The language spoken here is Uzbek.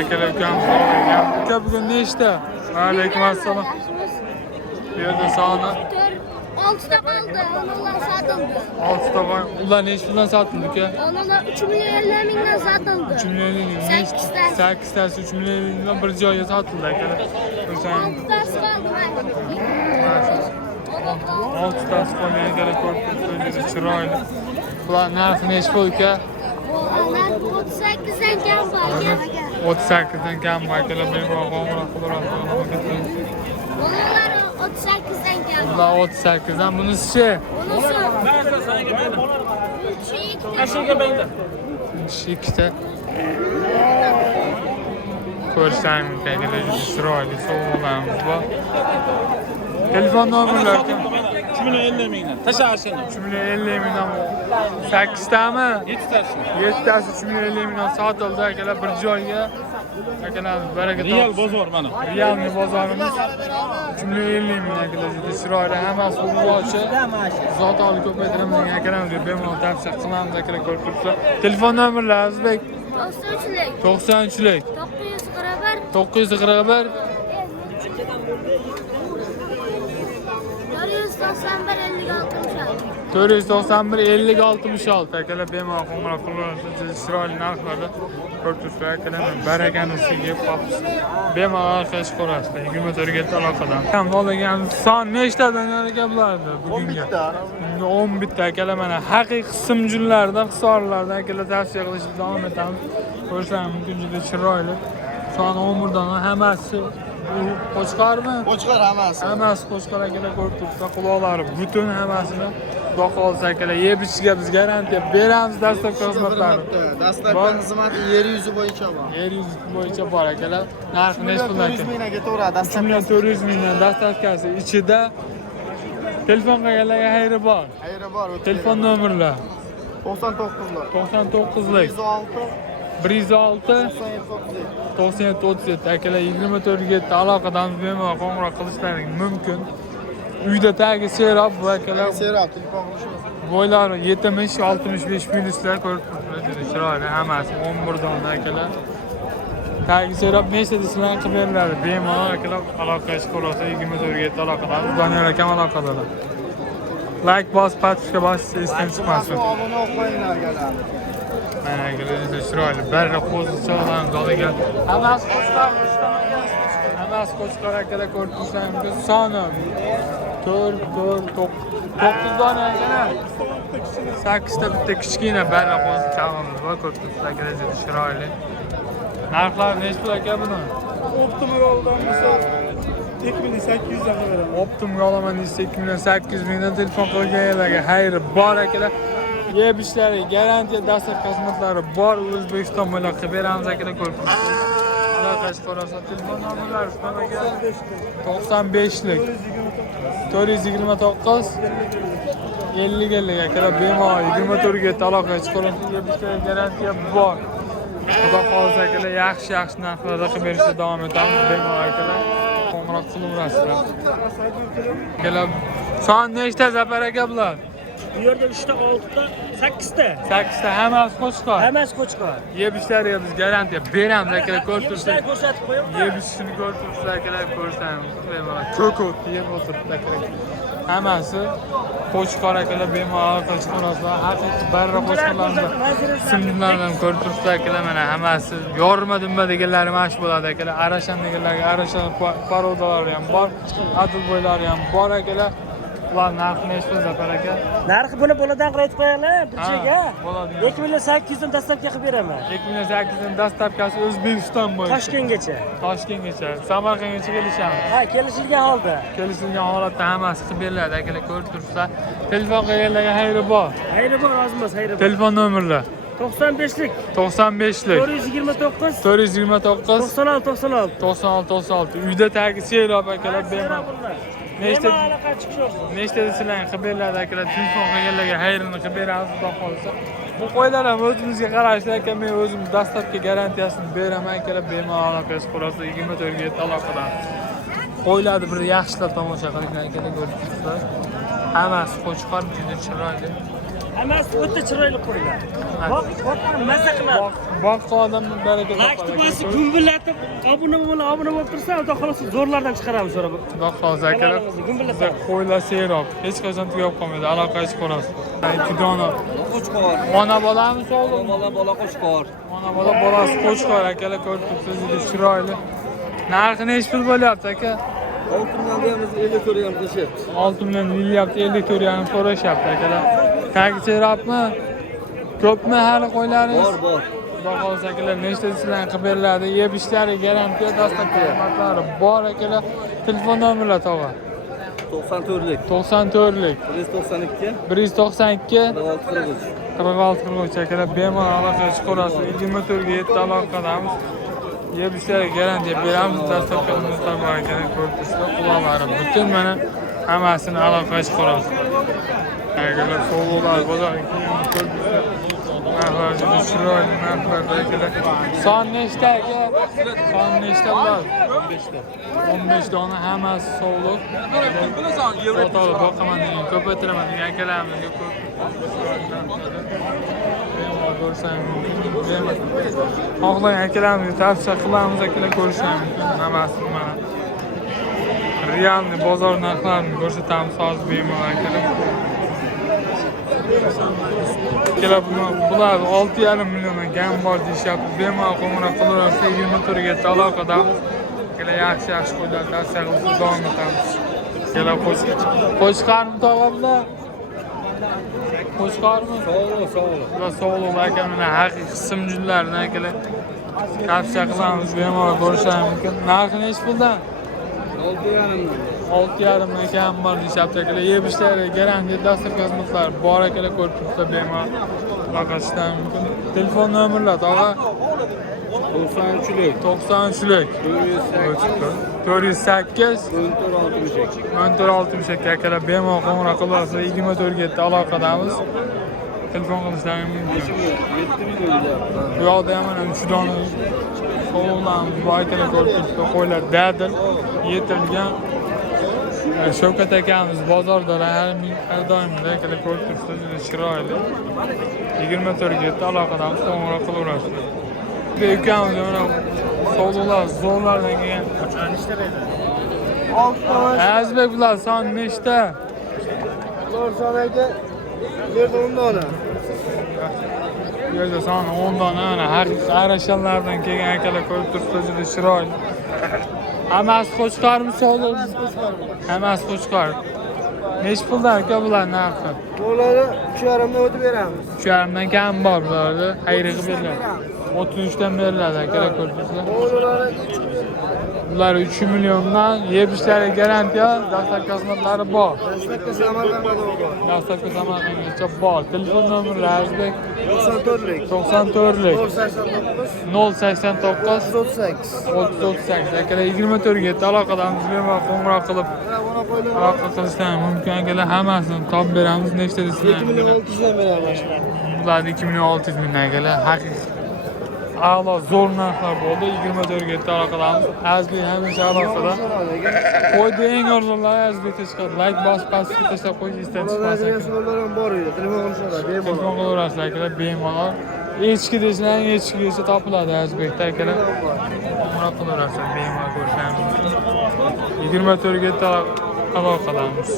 akalar ukamiz uka bugun nechta? Alaykum assalom. Bu yerda soni 6 ta qoldi, ular sotildi. 6 ta bor. Ular nech puldan sotildi uka? Ular 3 million 50 mingdan sotildi. 3 million 8 tasi 3 milliondan bir joyga sotildi akalar. 6 tasi qoldi mana. 6 tasi qolgan akalar ko'rib chiroyli. Ular narxi nech pul uka? Ular 38 dan kam bor. 38 dan kam bor akalar. Men qo'ng'iroq qilaman. Ular 38 dan kam. Ular 38 dan bunisi-chi? Bunisi. Ashiga bengda. Ikkita. Ko'rsangiz akalar juda chiroyli sovg'alarimiz bor. Telefon nomerlari 3 million 50 mingdan. Tasha ashini. 3 million 50 mingdan 8 tami? 7 tasi. 7 tasi 3 million 50 mingdan sotildi akalar bir joyga. Akalar baraka top. Real bozor mana. Realni bozorimiz 3 million 50 ming akalar juda chiroyli. Hammasi futbolchi. Zot olib ko'paytiramiz akalarga bemalol tavsiya qilamiz akalar ko'rib turibsizlar. Telefon nomerlari O'zbek 93lik 93lik 941 941 491 50 66 akalar bemalol qo'ng'iroq qilaverasiz. Chiroyli narxlarda ko'rib turibsizlar akalar. Barakani ustiga qopsiz. Bemalol arkadash ko'rasiz. 24 ga aloqadan. Ham olagan son nechtadan aka bulardi bugunga? 11 ta akalar mana haqiqiy simjunlardan, hisorlardan akalar tavsiya qilishni davom etamiz. Ko'rsangiz mumkin juda chiroyli. Son 11 dan hammasi qo'chqarmi? Qo'chqar hammasi. Hammasi qo'chqar akalar ko'rib turibsizlar. Quloqlari butun hammasini xudo xohlasa akalar yeb ichishga biz garantiya beramiz dastlabki xizmatlarni. Dastlabki xizmati yer yuzi bo'yicha bor. Yer yuzi bo'yicha bor akalar. Narxi nech puldan? 400 mingga to'g'ri. 3 million 400 mingdan dastlabkasi ichida telefon qilganlarga xayri bor. Xayri bor. Telefon nomerlar 99lar. 99lik 106 106 97 37 akalar 24 ga aloqadan bemalol qo'ng'iroq qilishlaringiz mumkin. Uyda tagi serob bu akalar Serap telefon qilishimiz. boylari 70-65 minuslar ko'rib turibsizlar. Chiroyli hammasi 11 dona akalar. Tagi serob nechta desizlar qilib beriladi. Bemalol akalar aloqaga qo'rasa 24 ga aloqadan. Doniyor akam aloqadalar. Like bos, patishga bos, esdan chiqmasin. Obuna qo'yinglar akalar. Mana akalar chiroyli. Barra qo'zichoqdan doligan. Hammasi qo'shlar, hammasi qo'shlar akalar ko'rib turibsizlar. Soni 4 9 dona akalar. 8 ta bitta kichkina barra qo'zichoqimiz bor ko'rib turibsizlar akalar chiroyli. Narxlar nech pul aka buni? Optimum yo'ldan misol 2800 dan beraman. Optimum olaman desa 2800 mingdan telefon qilganlarga xayri bor akalar. Yeb ishlari garantiya dastlabki xizmatlari bor. O'zbekiston bo'ylab qilib beramiz akalar ko'rib turibsiz. Aloqaga qo'rasa telefon nomerlari 95lik 429 50 50 akalar bemalol 24 ga aloqaga chiqarasiz. Yeb ishlari garantiya bor. Xudo xohlasa akalar yaxshi narxlarda qilib berishda davom etamiz. Bemalol akalar qo'ng'iroq qilaverasizlar. Akalar son nechta Zafar aka bular? Bu yerda 3 ta, 6 ta, 8 ta. 8 ta hammasi qo'chqor. Hammasi qo'chqor. Yeb ishlariga biz garantiya beramiz akalar ko'rib turibsizlar. Ko'rsatib qo'yaman. Yeb ishini ko'rib turibsizlar akalar ko'rsangiz bemalol ko'kot yeb o'tiribdi akalar. Hammasi qo'chqor akalar bemalol qo'chqorlar. Haqiqiy barra qo'chqorlarni simlardan ko'rib turibsizlar akalar. Mana hammasi yorma dumba deganlari mash bo'ladi akalar. Arashan deganlarga arashan parodalari ham bor. Adil bo'ylari ham bor akalar. Ular narxi nech pul Zafar aka? Narxi buni bo'ladan qilib qo'yinglar, burchiga. Bo'ladi. 2 million 800 dan dastlabki qilib beraman. 2 million 800 dan dastlabkasi O'zbekiston bo'yicha. Toshkentgacha. Toshkentgacha, Samarqandgacha kelishamiz. Ha, kelishilgan holda. Kelishilgan holatda hammasi qilib beriladi akalar ko'rib turibsizlar. Telefon qilganlarga xayri bor. Xayri bor, ozmas, xayri bor. Telefon nomerlar 95lik 95lik 429 429 96 96 Uyda tagi serob akalar bemalol. Nechta aloqa chiqishsin. nechta desizlar qilib beriladi akalar. Telefon qilganlarga xayrini qilib beramiz xudo xohlasa. Bu qo'ylar ham o'zimizga qarashli aka. Men o'zim dastlabki garantiyasini beraman akalar. Bemalol aloqasiz qurasiz 24 ga aloqadan. Qo'ylarni bir yaxshilab tomosha qiling akalar ko'rib turibsizlar. Hammasi qo'chqor juda chiroyli. Hammasi o'ta chiroyli qo'ylar. Bak, mazza qiladi. Boqqa odamni baraka Laykni bosib, gumbillatib, obuna bo'lib tursa, xudo xolasa zo'rlardan chiqaramiz so'rab. Xudo xohlasa akalar. Gumbillatib. Qo'ylar seroq. Hech qachon tugab qolmaydi. Aloqa ish ko'rasiz. 2 dona. Qo'chqor. Ona bolami sog'liq. Bola qo'chqor. Ona bola bolasi qo'chqor akalar ko'rib turibsiz, chiroyli. Narxi nechi pul bo'lyapti aka? 6 million deymiz, 50 ko'ryapmiz deyishyapti. 6 million deyapti, 50 ko'ryapti, so'rashyapti akalar. Tagi cherapmi? Ko'pmi hali qo'ylaringiz? Bor. Xudo xohlasa akalar, nechta sizlarga qilib beriladi? Yeb ishlari garantiya, dastlab xizmatlari bor akalar. Telefon nomerlari tog'a. 94lik. 94lik 192 192 46 46 akalar bemalol aloqa chiqarasiz. 24 ga yetti aloqadamiz. Yeb ishlari garantiya beramiz. Dastlab xizmatlar bor ekan, ko'rib turibsizlar. Quloqlari butun mana hammasini aloqa chiqarasiz. Akalar sovg'alar bozor narxlar chiroyli narxlarda akalar. Son nechta aka? Son nechta bular? 15 dona hammasi sovliq. To'g'ri boqaman degan ko'paytiraman degan akalarimizga ko'p. Ko'rsam xohlang akalarimizga tavsiya qilamiz akalar ko'risham hammasini mana. Realni bozor narxlarini ko'rsatamiz hozir bemalol akalar. Akalar bular 6,5 milliondan kam bor deyishyapti. Bemalol qo'ng'iroq qilaversa 24 ga aloqadamiz. Akalar yaxshi qo'ylar tavsiya qilib davom etamiz. Akalar qo'chqarmi tog'a bular? Qo'chqarmi? Sog'liq. Sog'liq aka mana haqiqiy simjullarni akalar. Tavsiya qilamiz bemalol ko'rishingiz mumkin. Narxi nechi puldan? 6,5 dan kam bor deyishyapti akalar. Yeb ishlari garantiya dastur xizmatlar bor akalar ko'rib turibsiz bemalol aloqalashishlar mumkin. Telefon nomerlar tog'a 93lik 93lik 408 1462 akalar bemalol qo'ng'iroq qilasiz. 24 ga yetti aloqadamiz. Telefon qilishlaringiz mumkin. 7 million deyapti. Bu yoqda ham mana 3 dona sovuqlarimiz bor akalar ko'rib turibsiz. Qo'ylar dadil yetilgan. Shavkat akamiz bozordalar har doim akalar ko'rib turibsiz. Chiroyli. 24 ga yetti aloqadamiz. Qo'ng'iroq qilaverasiz. Ukamiz mana sovuqlar zo'rlardan kelgan. Nechta beradi? Azbek bular son nechta? Ular sanaga yerda 10 dona. Yerda son 10 dona mana haqiqiy arashanlardan kelgan akalar ko'rib turibsiz. Juda chiroyli. Hammasi qo'chqarmi sog'liq? Hammasi qo'chqar. Nechi puldan aka bular narxi? Ularni 3,5 dan o'tib beramiz. 3,5 dan kam bor bularda. Xayri qilib beriladi. 33 dan beriladi akalar ko'rib turibsizlar. Bular 3 milliondan yeb ishlari garantiya, dastlabki xizmatlari bor. Dastlabki Samarqandda bor. Dastlabki Samarqandgacha bor. Telefon nomeri Azbek 94lik 94lik 089 089 38 akalar 24 ga yetti aloqadamiz bemalol qo'ng'iroq qilib aloqa qilishdan mumkin akalar. Hammasini topib beramiz. Nechta desizlar? 2 million 600 dan beramiz. Bular 2 million 600 ming akalar. Haqiqiy a'lo zo'r narxlar bo'ldi. 24 ga yetti aloqadamiz. Azbek hamisha aloqada. Qo'ydi eng arzonlari Azbekda chiqadi. Like bosib pastga tashlab qo'yish isdan chiqmas ekan. Ulardan bor edi. Telefon qilishadi bemalol. Telefon qilaverasizlar akalar bemalol. Echki desang echkigacha topiladi Azbekda akalar. Qo'ng'iroq qilaverasizlar bemalol ko'rishlaringiz mumkin. 24 ga yetti aloqadamiz.